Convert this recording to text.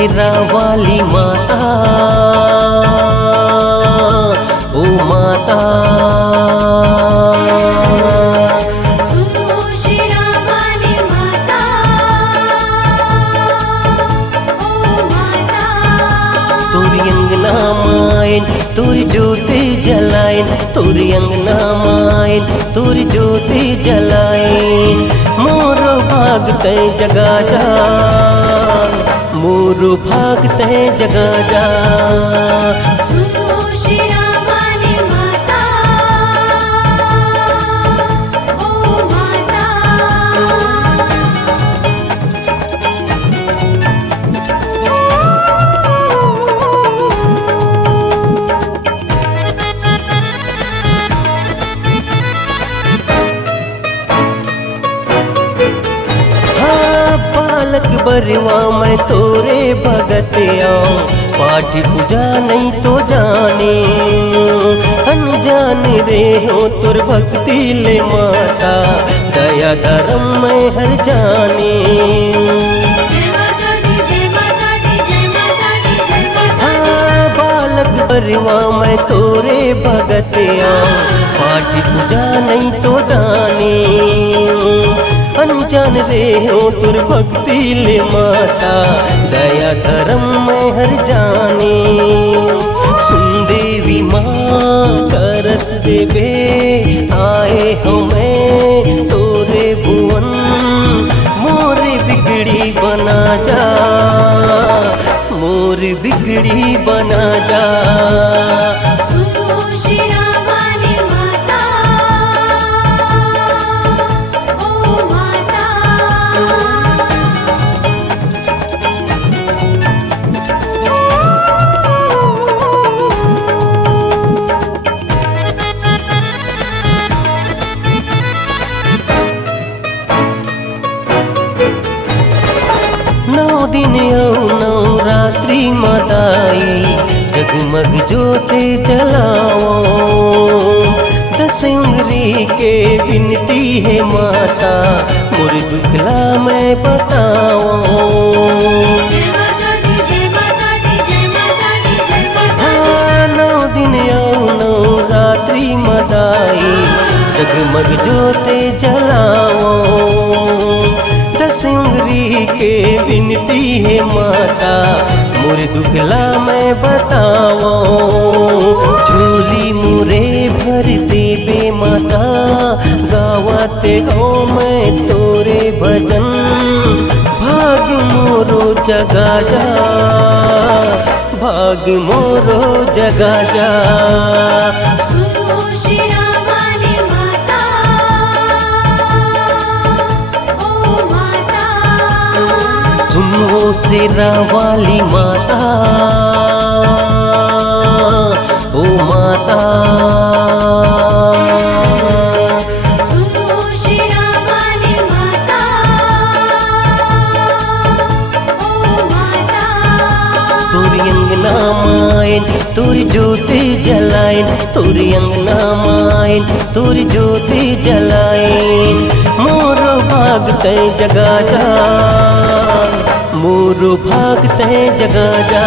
शेरा वाली माता, ओ माता। सुनो शेरा वाली माता, ओ माता। तोरी अंगना मायन तोरी ज्योति जलाइन, तोरी अंगना मायन तोरी ज्योति जलाइन। मोरो भाग तय जगा जा, मोरो भाग तय जगा जा। सुनो शेरा वाली माता, ओ माता। बालक बरवा मैं तोरे भगत आऊं, पाठ पूजा नहीं तो जाने। अनजान रे हो तुर भक्ति ले माता, दया धर्म मैं हर जाने। जय माता दी, जय माता दी, जय माता दी, जय माता दी। बालक बरवा मैं तोरे भगत आऊं, पाठ पूजा नहीं तो जाने। अनजान रे हो तुर भक्ति ले माता, दया धर्म मैं हर जाने। सुन देवी माँ करस देवे, आए हो मैं तोरे भुवन। मोरे बिगड़ी बना जा, मोर बिगड़ी बना जा। सुनो शेरा वाली माता, ओ माता। नौ दिन औ नौ रात्रि मदाई, जगमग ज्योति जलाओ। दस उंगली के विनती है माता, मोर दुखला मैं बताओ। जय माता दी, जय माता दी, जय माता दी, जय माता दी। नौ दिन औ नौ रात्रि मदाई, जगमग ज्योति जलाओ। दस उंगली के विनती है माता, मोर दुखला मैं बताओ। झोली मुरे भर देवे माता, गावते हो मैं तोरे भजन। भाग मोरो जगा जा, भाग मोरो जगा जा। सुनो शेरा वाली माता, ओ माता। सुनो शेरा वाली माता, ओ माता। सुनो शेरा वाली माता, ओ माता। तोरी अंगना मायन तोरी ज्योति जलाइन, तोरी अंगना मायन तोरी ज्योति जलाइन। मोरो भाग तय जगा जा, मोरो भाग तय जगा जा।